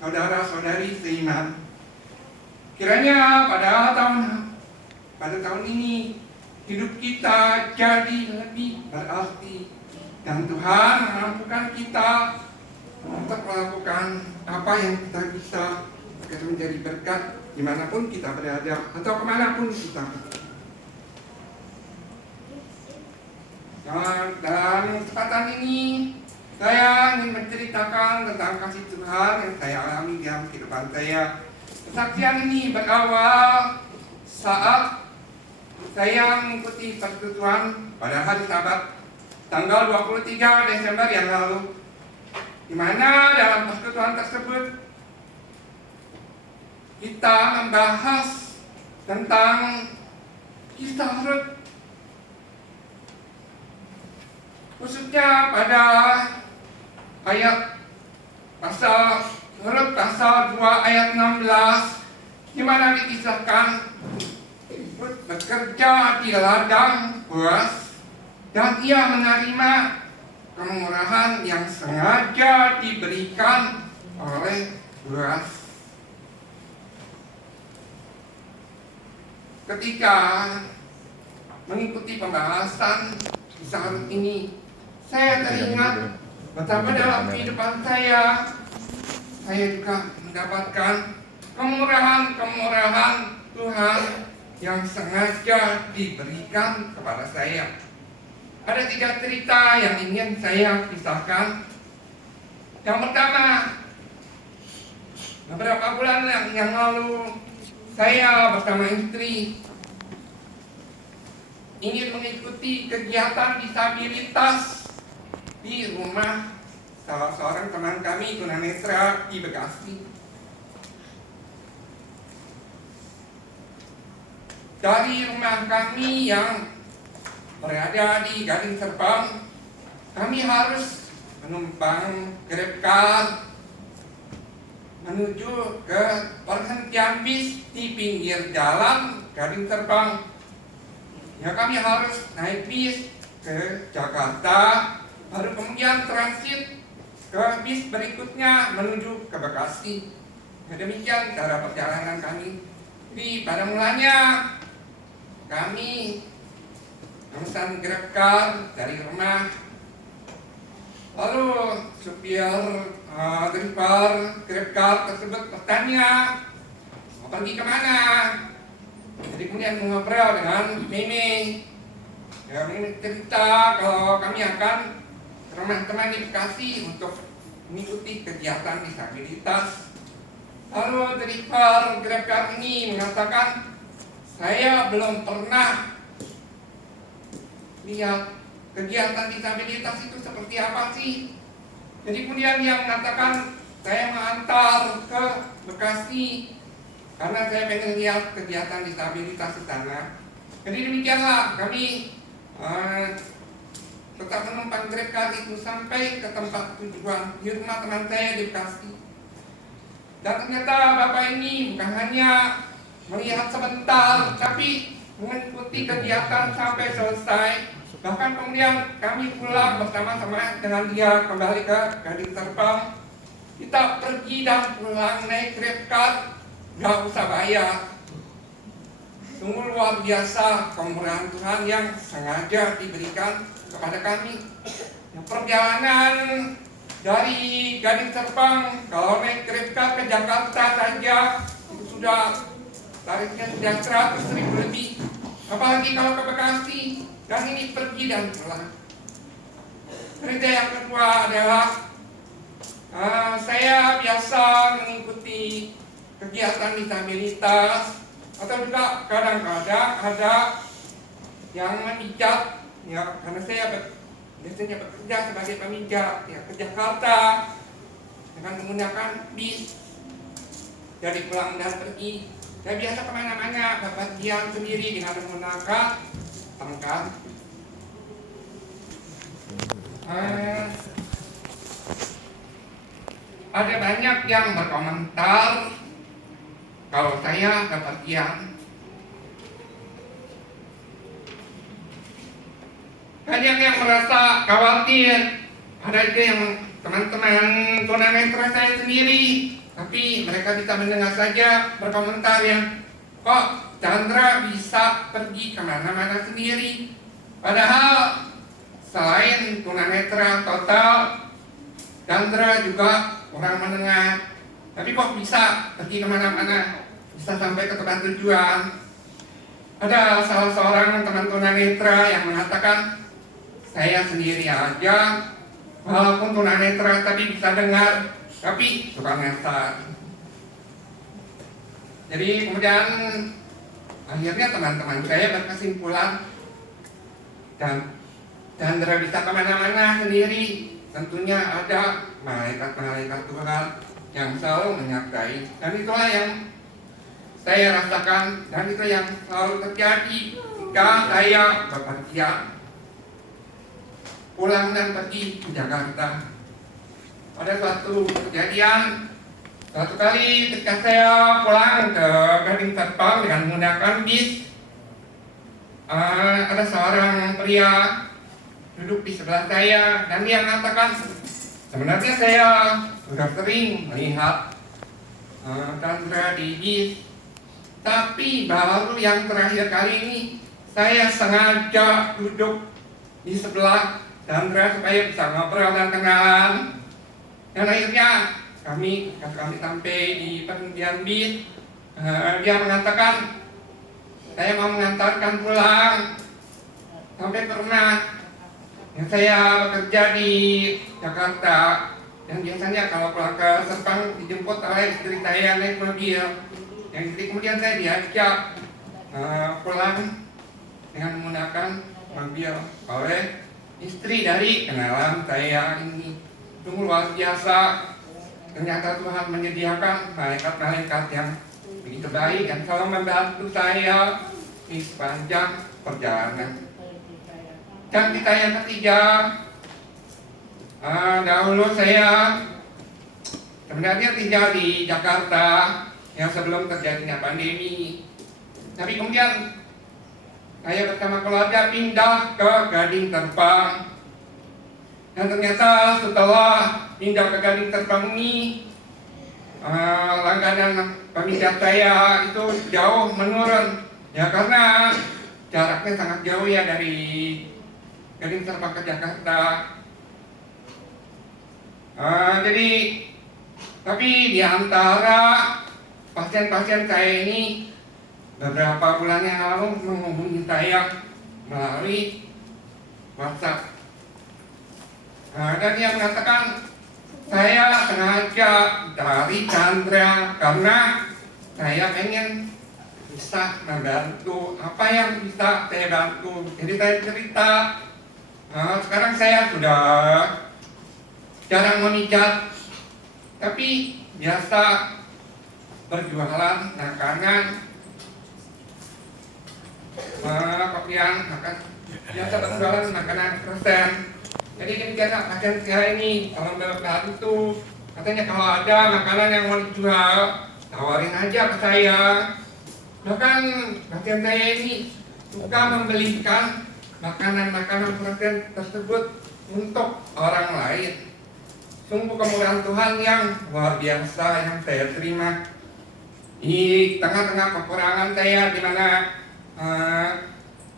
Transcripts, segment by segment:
saudara-saudari seiman. Kiranya pada tahun ini hidup kita jadi lebih berarti dan Tuhan mengampunkan kita untuk melakukan apa yang kita bisa agar menjadi berkat dimanapun kita berada atau kemanapun kita pergi. Dalam kesempatan ini saya ingin menceritakan tentang kasih Tuhan yang saya alami dalam kehidupan saya. Kesaksian ini berawal saat saya mengikuti persekutuan pada hari Sabat tanggal 23 Desember yang lalu, di mana dalam persekutuan tersebut kita membahas tentang kisah Rut, khususnya pada ayat pasal 2 ayat 16, di mana dikisahkan Rut bekerja di ladang Boaz dan ia menerima kemurahan yang sengaja diberikan oleh Boaz. Ketika mengikuti pembahasan kisah Rut ini, saya teringat betapa dalam kehidupan saya juga mendapatkan kemurahan Tuhan yang sengaja diberikan kepada saya. Ada 3 cerita yang ingin saya kisahkan. Yang pertama, beberapa bulan yang lalu saya bersama istri ingin mengikuti kegiatan disabilitas di rumah salah seorang teman kami tunanetra di Bekasi. Dari rumah kami yang berada di Gading Serpong, kami harus menumpang Grabcar menuju ke perhentian bis di pinggir jalan Gading Serpong. Ya, kami harus naik bis ke Jakarta, baru kemudian transit ke bis berikutnya menuju ke Bekasi. Demikian cara perjalanan kami. Pada mulanya kami memesan Grabcar dari rumah. Lalu supir driver Grabcar tersebut bertanya, mau pergi kemana? Jadi kemudian mengobrol dengan Mimi. Ya, Mimi cerita kalau kami akan ke rumah teman di Bekasi untuk mengikuti kegiatan disabilitas. Lalu driver Grabcar ini mengatakan, saya belum pernah lihat kegiatan disabilitas itu seperti apa sih. Jadi kemudian dia mengatakan, saya mengantar ke Bekasi karena saya pengen lihat kegiatan disabilitas di sana. Jadi demikianlah kami tetap menumpang Grabcar itu sampai ke tempat tujuan di rumah teman saya di Bekasi. Dan ternyata bapak ini bukan hanya melihat sebentar, tapi mengikuti kegiatan sampai selesai. Bahkan kemudian kami pulang bersama-sama dengan dia kembali ke Gading Serpong. Kita pergi dan pulang naik Grabcar, gak usah bayar. Sungguh luar biasa kemurahan Tuhan yang sengaja diberikan kepada kami. Perjalanan dari Gading Serpong, kalau naik Grabcar ke Jakarta saja itu sudah tarifnya sudah 100.000 lebih. Apalagi kalau ke Bekasi, dan ini pergi dan pulang. Cerita yang kedua adalah saya biasa mengikuti kegiatan disabilitas, atau juga kadang-kadang ada yang memijat, ya, karena saya biasanya bekerja sebagai pemijat, ya, ke Jakarta dengan menggunakan bis. Jadi pulang dan pergi. Saya biasa kemana-mana bepergian sendiri dengan menggunakan tangkal. Ada banyak yang berkomentar kalau saya bepergian. Banyak yang merasa khawatir, ada juga yang teman-teman tunanetra saya sendiri, tapi mereka bisa mendengar saja berkomentar yang kok Chandra bisa pergi kemana-mana sendiri, padahal selain tunanetra total, Chandra juga orang menengah, tapi kok bisa pergi kemana-mana, bisa sampai ke tempat tujuan. Ada salah seorang teman tunanetra yang mengatakan, saya sendiri aja walaupun tunanetra tapi bisa dengar, tapi suka ngesar. Jadi kemudian akhirnya teman-teman saya berkesimpulan, dan Chandra bisa kemana-mana sendiri, tentunya ada malaikat-malaikat Tuhan yang selalu menyertai. Dan itulah yang saya rasakan, dan itu yang selalu terjadi jika saya bepergian pulang dan pergi ke Jakarta. Pada suatu kejadian, suatu kali ketika saya pulang ke Gading Serpong dengan menggunakan bis, ada seorang pria duduk di sebelah saya dan dia mengatakan, sebenarnya saya sudah sering melihat Chandra di bis, tapi baru yang terakhir kali ini saya sengaja duduk di sebelah Chandra supaya bisa ngobrol dan kenalan. Dan akhirnya kami sampai di perhentian bis, dia mengatakan, saya mau mengantarkan pulang. Sampai pernah yang saya bekerja di Jakarta, dan biasanya kalau pulang ke Serpong dijemput oleh istri saya naik mobil, yang istri kemudian saya diajak pulang dengan menggunakan mobil oleh istri dari kenalan saya ini. Sungguh luar biasa, ternyata Tuhan menyediakan malaikat-malaikat yang begitu baik dan selalu membantu saya di sepanjang perjalanan. Dan kita yang ketiga, dahulu saya sebenarnya tinggal di Jakarta yang sebelum terjadinya pandemi, tapi kemudian saya bersama keluarga pindah ke Gading Serpong. Dan ternyata setelah pindah ke Gading Serpong ini, langganan pemijat saya itu jauh menurun, ya karena jaraknya sangat jauh ya dari Gading Serpong ke Jakarta. Jadi, tapi di antara pasien-pasien saya ini beberapa bulan yang lalu menghubungi saya melalui WhatsApp. Dan dia mengatakan, saya sengaja dari Chandra karena saya pengen bisa membantu apa yang bisa saya bantu. Jadi saya cerita, sekarang saya sudah jarang memijat, tapi biasa berjualan makanan, kopian, biasa berjualan makanan persen. Jadi demikian pasien saya ini, kalau membantu, katanya kalau ada makanan yang mau dijual, tawarin aja ke saya. Bahkan pasien saya ini suka membelikan makanan-makanan persen tersebut untuk orang lain. Sungguh kemurahan Tuhan yang luar biasa yang saya terima. Di tengah-tengah kekurangan saya, di mana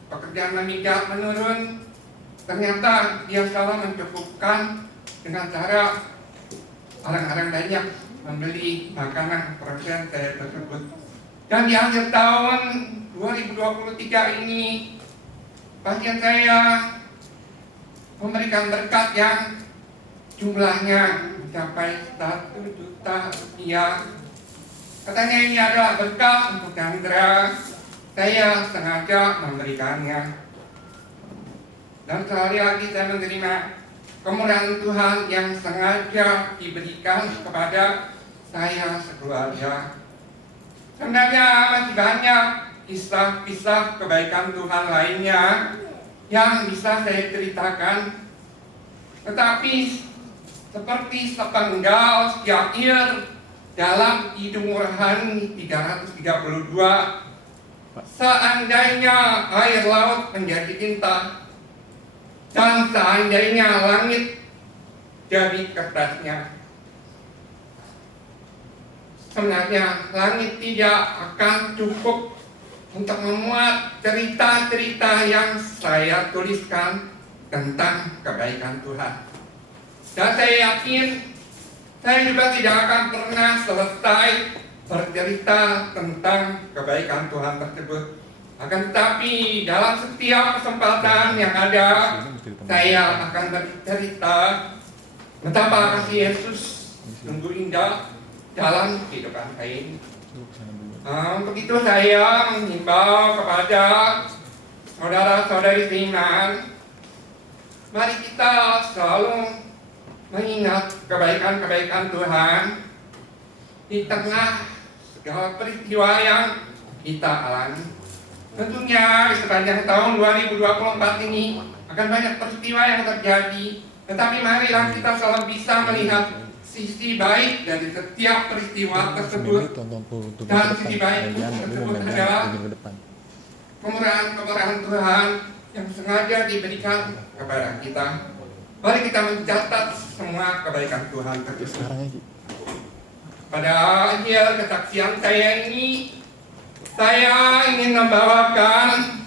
pekerjaan memijat menurun, ternyata dia selalu mencukupkan dengan cara orang-orang banyak membeli makanan persen saya tersebut. Dan di akhir tahun 2023 ini, pasien saya memberikan berkat yang jumlahnya mencapai 1 juta rupiah. Katanya ini adalah berkat untuk Chandra, saya sengaja memberikannya. Dan sekali lagi saya menerima kemurahan Tuhan yang sengaja diberikan kepada saya sekeluarga. Sebenarnya masih banyak kisah-kisah kebaikan Tuhan lainnya yang bisa saya ceritakan, tetapi seperti sepenggal syair dalam Kidung Rohani 332, seandainya air laut menjadi tinta, dan seandainya langit jadi kertasnya. Sebenarnya langit tidak akan cukup untuk memuat cerita-cerita yang saya tuliskan tentang kebaikan Tuhan. Dan saya yakin saya juga tidak akan pernah selesai bercerita tentang kebaikan Tuhan tersebut. Akan tetapi dalam setiap kesempatan yang ada, saya akan bercerita betapa kasih Yesus sungguh indah dalam kehidupan saya ini. Untuk itu saya menghimbau kepada saudara-saudari seiman, mari kita selalu mengingat kebaikan-kebaikan Tuhan di tengah segala peristiwa yang kita alami. Tentunya sepanjang tahun 2024 ini akan banyak peristiwa yang terjadi, tetapi marilah kita selalu bisa melihat sisi baik dari setiap peristiwa tersebut. Dan sisi baik tersebut adalah kemurahan Tuhan yang sengaja diberikan kepada kita. Mari kita mencatat semua kebaikan Tuhan tersebut. Pada akhir kesaksian saya ini, saya ingin membawakan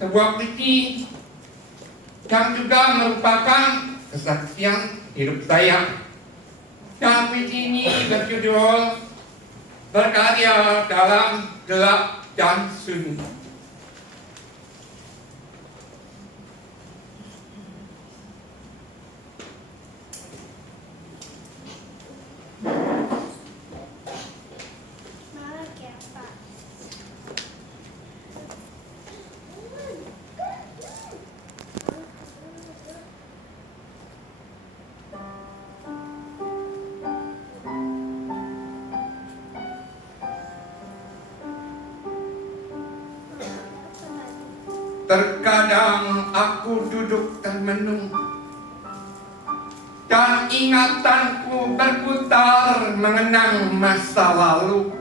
sebuah puisi yang juga merupakan kesaksian hidup saya. Dan puisi ini berjudul Berkarya dalam Gelap dan Sunyi. Terkadang aku duduk termenung dan ingatanku berputar mengenang masa lalu.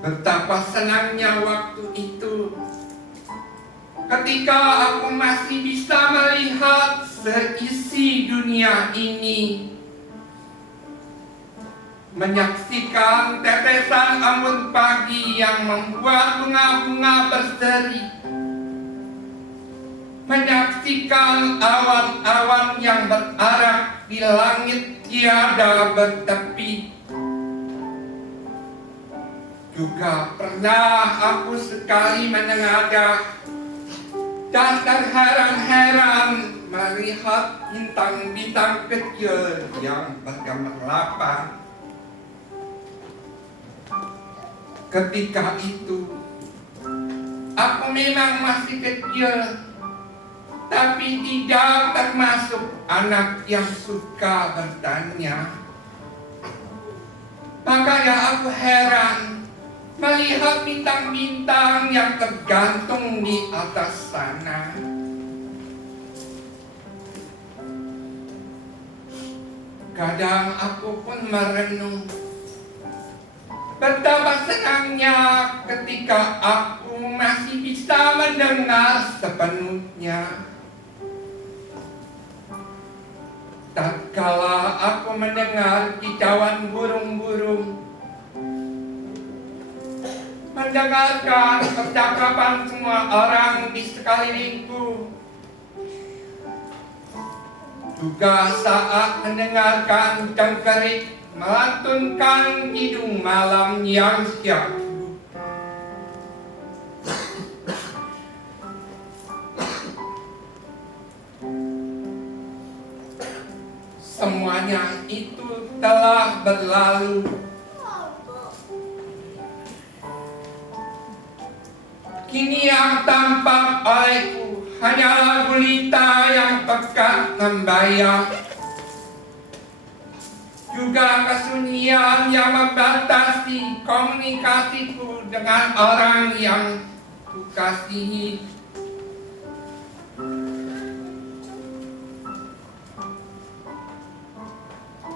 Betapa senangnya waktu itu ketika aku masih bisa melihat seisi dunia ini, menyaksikan tetesan embun pagi yang membuat bunga-bunga berseri, menyaksikan awan-awan yang berarak di langit tiada bertepi. Juga pernah aku sekali menengadah dan terheran-heran melihat bintang-bintang kecil yang bergemerlapan. Ketika itu, aku memang masih kecil, tapi tidak termasuk anak yang suka bertanya. Makanya aku heran melihat bintang-bintang yang tergantung di atas sana. Kadang aku pun merenung, betapa senangnya ketika aku masih bisa mendengar sepenuhnya. Tatkala aku mendengar kicauan burung-burung, mendengarkan percakapan semua orang di sekelilingku, juga saat mendengarkan cengkerik melantunkan kidung malam yang syahdu. Semuanya itu telah berlalu. Kini yang tampak olehku hanyalah gulita yang pekat membayang, juga kesunyian yang membatasi komunikasiku dengan orang yang kukasihi.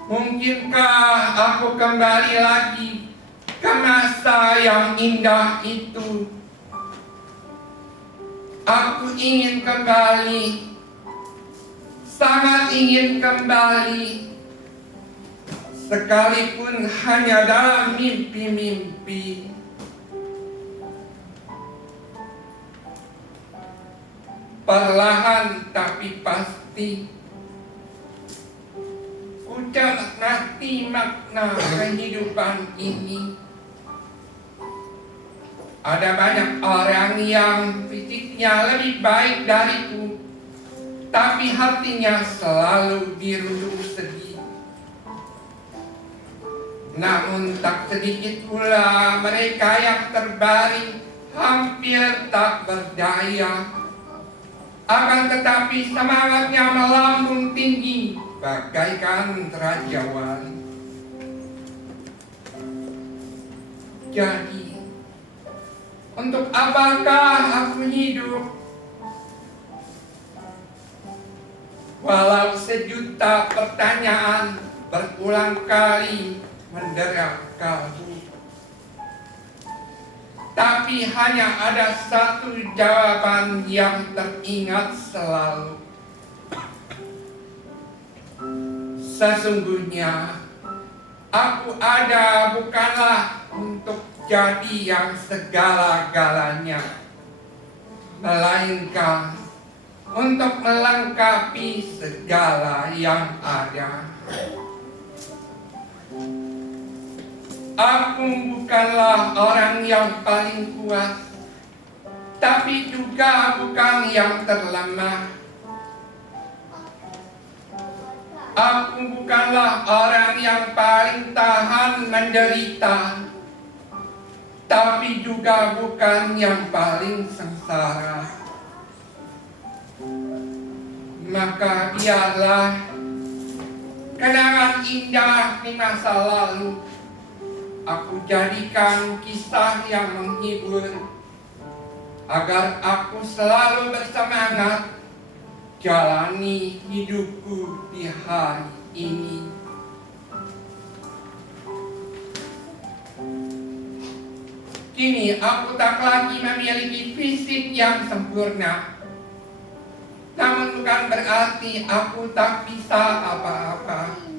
Mungkinkah aku kembali lagi ke masa yang indah itu? Aku ingin kembali sangat ingin kembali, sekalipun hanya dalam mimpi-mimpi. Perlahan tapi pasti ku ngerti makna kehidupan ini. Ada banyak orang yang fisiknya lebih baik dariku, tapi hatinya selalu dirundung sedih. Namun tak sedikit pula mereka yang terbaring hampir tak berdaya. Akan tetapi semangatnya melambung tinggi bagaikan Raja Wali. Jadi, untuk apakah aku hidup? Walau sejuta pertanyaan berulang kali mendera kalbu, tapi hanya ada satu jawaban yang teringat selalu. Sesungguhnya aku ada bukanlah untuk jadi yang segala-galanya, melainkan untuk melengkapi segala yang ada. Aku bukanlah orang yang paling kuat, tapi juga bukan yang terlemah. Aku bukanlah orang yang paling tahan menderita, tapi juga bukan yang paling sengsara. Maka biarlah kenangan indah di masa lalu aku jadikan kisah yang menghibur, agar aku selalu bersemangat jalani hidupku di hari ini. Kini aku tak lagi memiliki fisik yang sempurna, namun bukan berarti aku tak bisa apa-apa.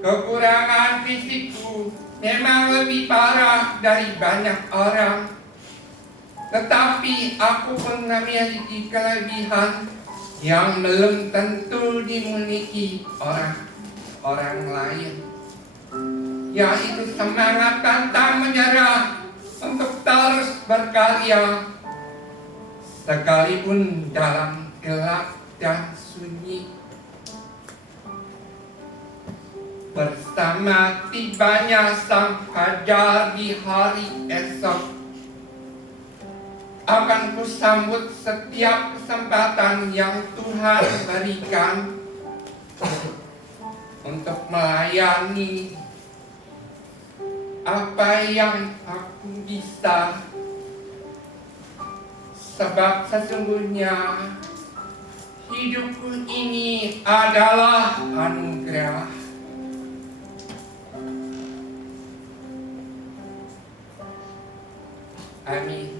Kekurangan fisikku memang lebih parah dari banyak orang, tetapi aku pun memiliki kelebihan yang belum tentu dimiliki orang lain, yaitu semangat pantang menyerah untuk terus berkarya, sekalipun dalam gelap dan sunyi. Bersama tibanya Sang Fajar di hari esok, akan kusambut setiap kesempatan yang Tuhan berikan untuk melayani apa yang aku bisa, sebab sesungguhnya hidupku ini adalah anugerah. Amin.